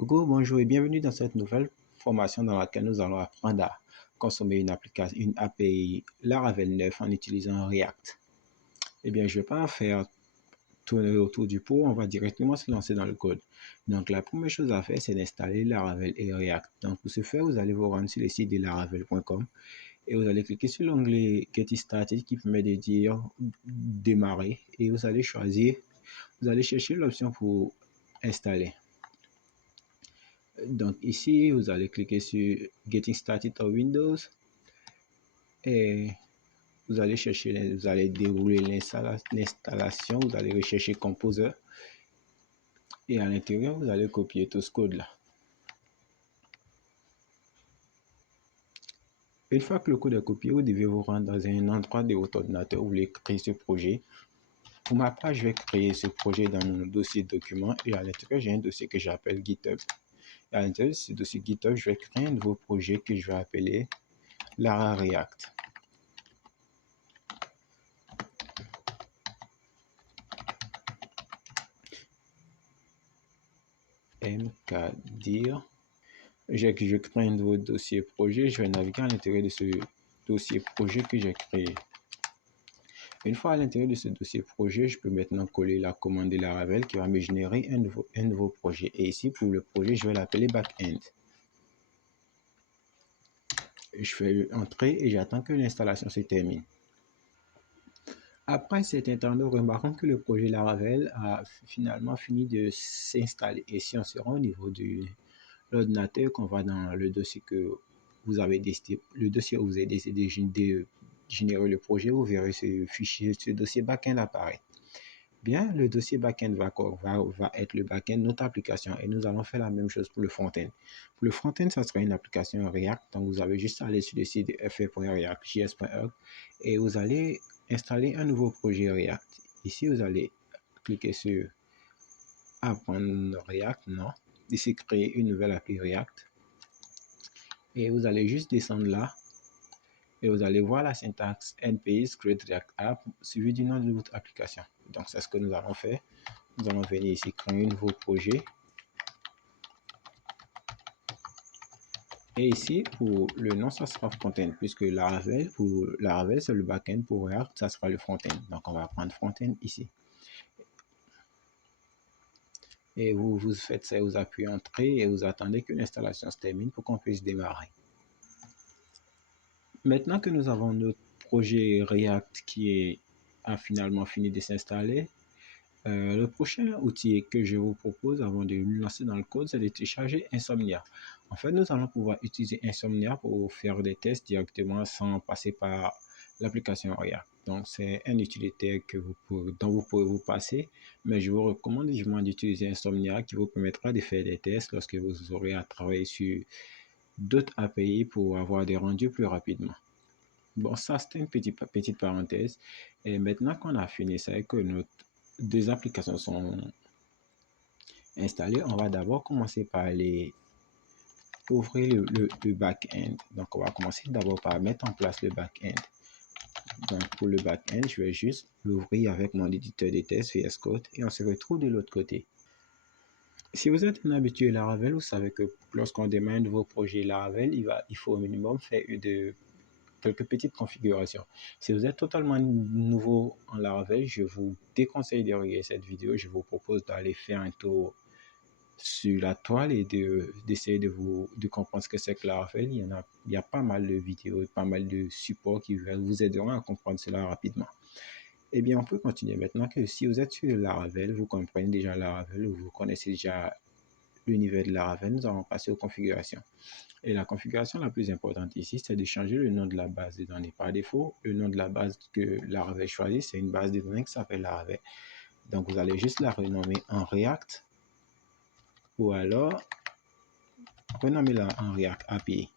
Coucou, bonjour et bienvenue dans cette nouvelle formation dans laquelle nous allons apprendre à consommer une application, une API Laravel 9 en utilisant React. Eh bien, je ne vais pas faire tourner autour du pot, on va directement se lancer dans le code. Donc, la première chose à faire, c'est d'installer Laravel et React. Donc, pour ce faire, vous allez vous rendre sur le site de laravel.com et vous allez cliquer sur l'onglet Get Started qui permet de dire démarrer et vous allez choisir, vous allez chercher l'option pour installer. Donc ici, vous allez cliquer sur Getting Started on Windows et vous allez chercher, vous allez dérouler l'installation, vous allez rechercher Composer et à l'intérieur, vous allez copier tout ce code là. Une fois que le code est copié, vous devez vous rendre dans un endroit de votre ordinateur où vous voulez créer ce projet. Pour ma part, je vais créer ce projet dans mon dossier document et à l'intérieur, j'ai un dossier que j'appelle GitHub. Et à l'intérieur de ce dossier GitHub, je vais créer un nouveau projet que je vais appeler Lara React. mkdir. Je crée un nouveau dossier projet. Je vais naviguer à l'intérieur de ce dossier projet que j'ai créé. Une fois à l'intérieur de ce dossier projet, je peux maintenant coller la commande de Laravel qui va me générer un nouveau projet. Et ici, pour le projet, je vais l'appeler backend. Je fais entrer et j'attends que l'installation se termine. Après cet temps, nous remarquons que le projet Laravel a finalement fini de s'installer. Et si on se rend au niveau de l'ordinateur, qu'on va dans le dossier que vous avez décidé, le dossier où vous avez décidé de générer le projet, vous verrez ce fichier, ce dossier backend apparaît. Bien, le dossier backend va être le backend de notre application et nous allons faire la même chose pour le front-end. Pour le front-end, ça sera une application React, donc vous avez juste à aller sur le site de fr.react.js.org et vous allez installer un nouveau projet React. Ici, vous allez cliquer sur apprendre React, non. Ici, créer une nouvelle appli React. Et vous allez juste descendre là et vous allez voir la syntaxe npm create React app suivi du nom de votre application. Donc, c'est ce que nous allons faire. Nous allons venir ici créer un nouveau projet. Et ici, pour le nom, ça sera front-end, puisque Laravel, pour Laravel, c'est le back-end, pour React, ça sera le front-end. Donc, on va prendre front-end ici. Et vous faites ça, vous appuyez Entrée et vous attendez que l'installation se termine pour qu'on puisse démarrer. Maintenant que nous avons notre projet React qui a finalement fini de s'installer, le prochain outil que je vous propose avant de nous lancer dans le code, c'est de télécharger Insomnia. En fait, nous allons pouvoir utiliser Insomnia pour faire des tests directement sans passer par l'application React. Donc, c'est un utilitaire dont vous pouvez vous passer, mais je vous recommande vivement d'utiliser Insomnia qui vous permettra de faire des tests lorsque vous aurez à travailler sur d'autres API pour avoir des rendus plus rapidement. Bon, ça, c'était une petite parenthèse. Et maintenant qu'on a fini ça et que nos deux applications sont installées, on va d'abord commencer par les ouvrir le back-end. Donc, on va commencer d'abord par mettre en place le back-end. Donc, pour le back-end, je vais juste l'ouvrir avec mon éditeur de test VS Code et on se retrouve de l'autre côté. Si vous êtes un habitué Laravel, vous savez que lorsqu'on démarre un nouveau projet Laravel, il faut au minimum faire quelques petites configurations. Si vous êtes totalement nouveau en Laravel, je vous déconseille de regarder cette vidéo. Je vous propose d'aller faire un tour sur la toile et d'essayer de comprendre ce que c'est que Laravel. Il y a pas mal de vidéos, pas mal de supports qui vous aideront à comprendre cela rapidement. Eh bien, on peut continuer maintenant que si vous êtes sur Laravel, vous comprenez déjà Laravel ou vous connaissez déjà l'univers de Laravel, nous allons passer aux configurations. Et la configuration la plus importante ici, c'est de changer le nom de la base de données. Par défaut, le nom de la base que Laravel choisit, c'est une base de données qui s'appelle Laravel. Donc, vous allez juste la renommer en React ou alors renommez-la en React API.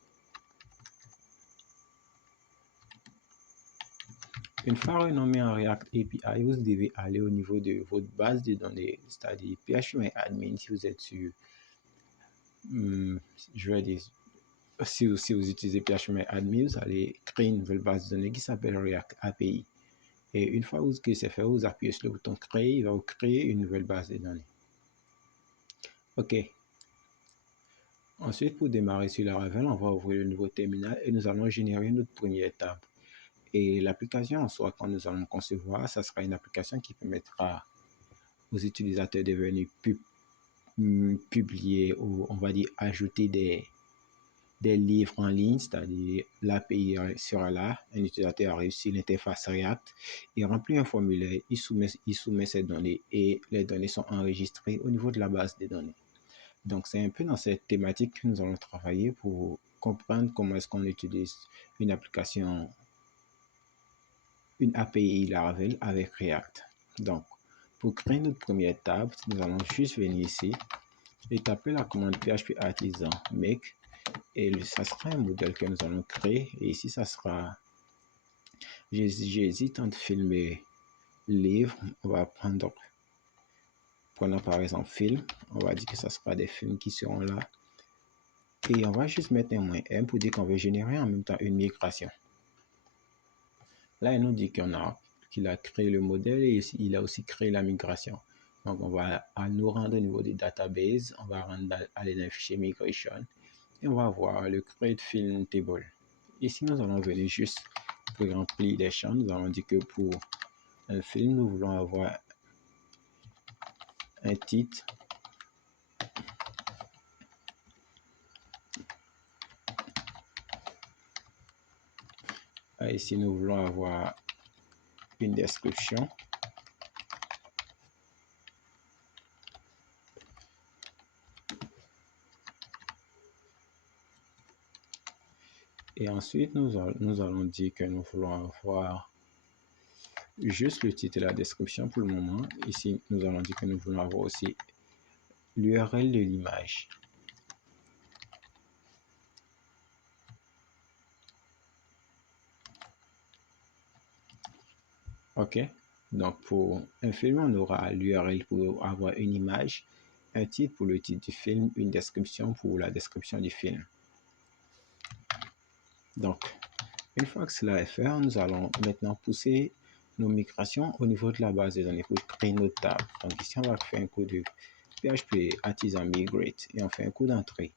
Une fois renommée en React API, vous devez aller au niveau de votre base de données, c'est-à-dire phpMyAdmin si vous êtes sur, je vais dire, si vous utilisez phpMyAdmin, vous allez créer une nouvelle base de données qui s'appelle React API. Et une fois que c'est fait, vous appuyez sur le bouton créer, il va vous créer une nouvelle base de données. OK. Ensuite, pour démarrer sur Laravel, on va ouvrir le nouveau terminal et nous allons générer notre première table. Et l'application en soi, quand nous allons concevoir, ça sera une application qui permettra aux utilisateurs de venir publier ou on va dire ajouter des livres en ligne, c'est-à-dire l'API sera là, un utilisateur a réussi l'interface React, il remplit un formulaire, il soumet ses données et les données sont enregistrées au niveau de la base des données. Donc c'est un peu dans cette thématique que nous allons travailler pour comprendre comment est-ce qu'on utilise une application, une API Laravel avec React. Donc pour créer notre première table, nous allons juste venir ici et taper la commande PHP artisan make et ça sera un modèle que nous allons créer et ici ça sera, j'hésite entre filmer livre, on va prendre, prenons par exemple film, on va dire que ça sera des films qui seront là et on va juste mettre un -m pour dire qu'on veut générer en même temps une migration. Là il nous dit qu'il a créé le modèle et il a aussi créé la migration. Donc on va nous rendre au niveau des databases, on va aller dans le fichier migration et on va voir le create film table. Ici nous allons venir juste pour remplir des champs. Nous allons dire que pour un film nous voulons avoir un titre, ici nous voulons avoir une description, et ensuite nous allons dire que nous voulons avoir juste le titre et la description pour le moment. Ici nous allons dire que nous voulons avoir aussi l'URL de l'image. Ok, donc pour un film on aura l'URL pour avoir une image, un titre pour le titre du film, une description pour la description du film. Donc une fois que cela est fait, nous allons maintenant pousser nos migrations au niveau de la base de données pour créer notre table. Donc ici, on va faire un coup de PHP artisan migrate et on fait un coup d'entrée.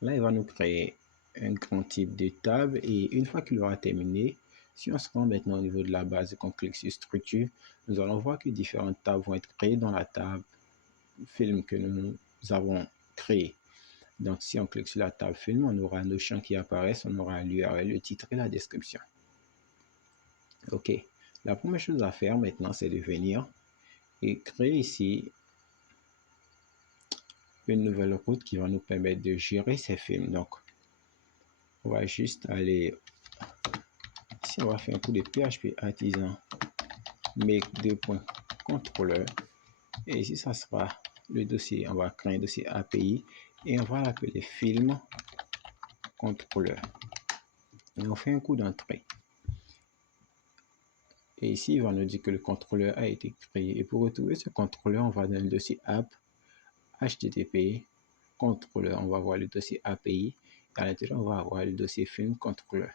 Là, il va nous créer un grand type de table et une fois qu'il aura terminé, si on se rend maintenant au niveau de la base et qu'on clique sur structure, nous allons voir que différentes tables vont être créées dans la table film que nous avons créée. Donc, si on clique sur la table film, on aura nos champs qui apparaissent, on aura l'URL, le titre et la description. Ok, la première chose à faire maintenant, c'est de venir et créer ici une nouvelle route qui va nous permettre de gérer ces films. Donc, on va juste aller ici, on va faire un coup de PHP artisan make 2.controller et ici, ça sera le dossier. On va créer un dossier API et on va l'appeler film controller. Et on fait un coup d'entrée. Et ici, il va nous dire que le contrôleur a été créé. Et pour retrouver ce contrôleur, on va dans le dossier app, HTTP, contrôleur. On va voir le dossier API. Et à l'intérieur, on va avoir le dossier film contrôleur.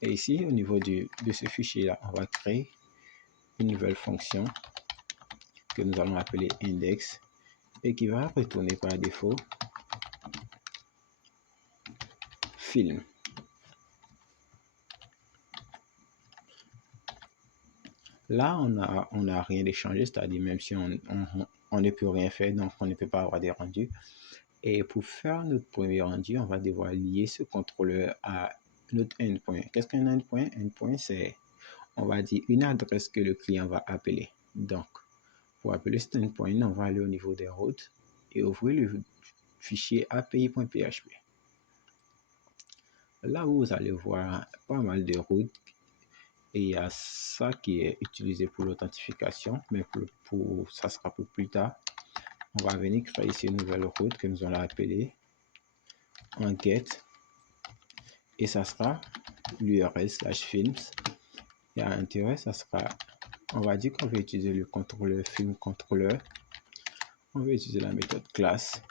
Et ici, au niveau de ce fichier-là, on va créer une nouvelle fonction que nous allons appeler index et qui va retourner par défaut film. Là, on n'a rien d'échangé, c'est-à-dire même si on ne peut rien faire, donc on ne peut pas avoir des rendus. Et pour faire notre premier rendu, on va devoir lier ce contrôleur à notre endpoint. Qu'est-ce qu'un endpoint? Endpoint, c'est, on va dire, une adresse que le client va appeler. Donc, pour appeler cet endpoint, on va aller au niveau des routes et ouvrir le fichier api.php. Là où vous allez voir pas mal de routes, et il y a ça qui est utilisé pour l'authentification, mais ça sera pour plus tard. On va venir créer ici une nouvelle route que nous allons appeler en get et ça sera l'URL /films et à l'intérieur ça sera, on va dire qu'on va utiliser le contrôleur film contrôleur, on va utiliser la méthode class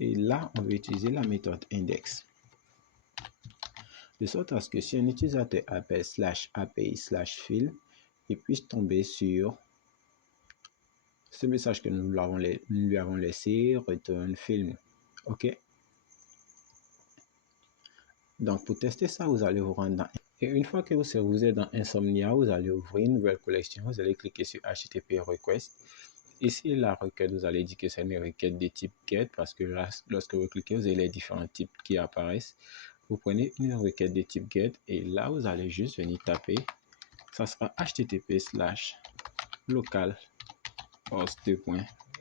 et là on va utiliser la méthode index de sorte à ce que si un utilisateur appelle /api/film il puisse tomber sur ce message que nous lui avons laissé, return film. OK? Donc, pour tester ça, vous allez vous rendre dans... Et une fois que vous êtes dans Insomnia, vous allez ouvrir une nouvelle collection. Vous allez cliquer sur HTTP request. Ici, la requête, vous allez dire que c'est une requête de type GET parce que là, lorsque vous cliquez, vous avez les différents types qui apparaissent. Vous prenez une requête de type GET et là, vous allez juste venir taper. Ça sera http://local host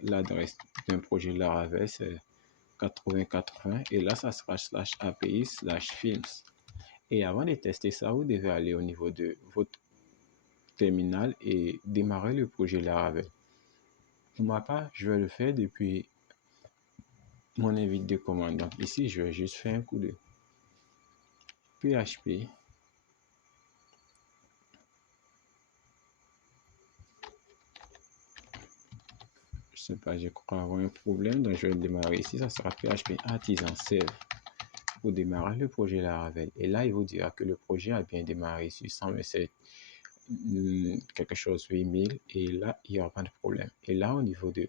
l'adresse d'un projet Laravel, c'est 8080 et là, ça sera /API/films. Et avant de tester ça, vous devez aller au niveau de votre terminal et démarrer le projet Laravel. Pour ma part, je vais le faire depuis mon invite de commande. Donc ici, je vais juste faire un coup de PHP. Je sais pas, je crois avoir un problème. Donc je vais démarrer ici. Ça sera PHP artisan save pour démarrer le projet Laravel. Et là, il vous dira que le projet a bien démarré sur 127 quelque chose 8000 et là il n'y aura pas de problème. Et là au niveau de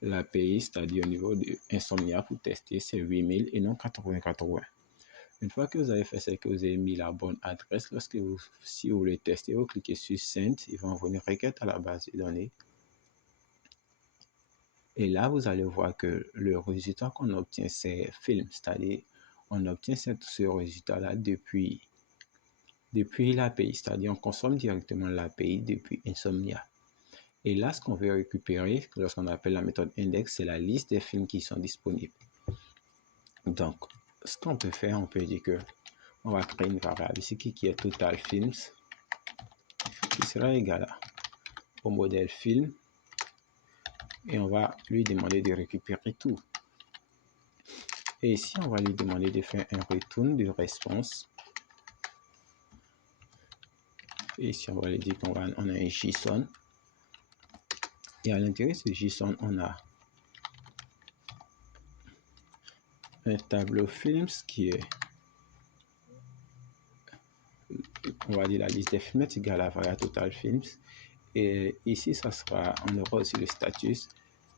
l'API, c'est-à-dire au niveau de Insomnia pour tester, c'est 8000 et non 8080. Une fois que vous avez fait ça, que vous avez mis la bonne adresse, si vous voulez tester, vous cliquez sur Send, il va envoyer une requête à la base de données. Et là, vous allez voir que le résultat qu'on obtient, c'est film, c'est-à-dire on obtient ce résultat-là depuis l'API, c'est-à-dire on consomme directement l'API depuis Insomnia. Et là, ce qu'on veut récupérer lorsqu'on appelle la méthode index, c'est la liste des films qui sont disponibles. Donc, ce qu'on peut faire, on peut dire que on va créer une variable ici qui est total films, qui sera égal au modèle film, et on va lui demander de récupérer tout. Et ici, on va lui demander de faire un return de réponse. Et ici, on va lui dire qu'on a un JSON. Et à l'intérieur de ce JSON, on a un tableau films qui est, on va dire la liste des films est égale à variable total films. Et ici, ça sera, on aura aussi le status.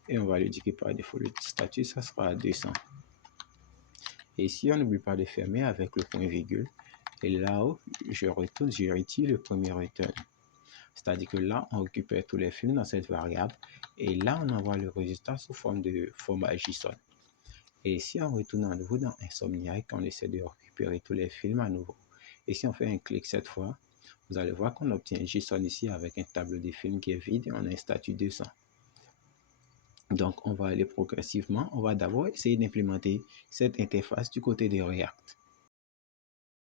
Et on va lui dire que par défaut, le statut, ça sera 200. Et ici, on n'oublie pas de fermer avec le point virgule. Et là-haut, je retire le premier return. C'est-à-dire que là, on récupère tous les films dans cette variable. Et là, on envoie le résultat sous forme de format JSON. Et si on retourne à nouveau dans Insomnia et qu'on essaie de récupérer tous les films à nouveau, et si on fait un clic cette fois, vous allez voir qu'on obtient un JSON ici avec un tableau de films qui est vide et on a un statut 200. Donc, on va aller progressivement. On va d'abord essayer d'implémenter cette interface du côté de React.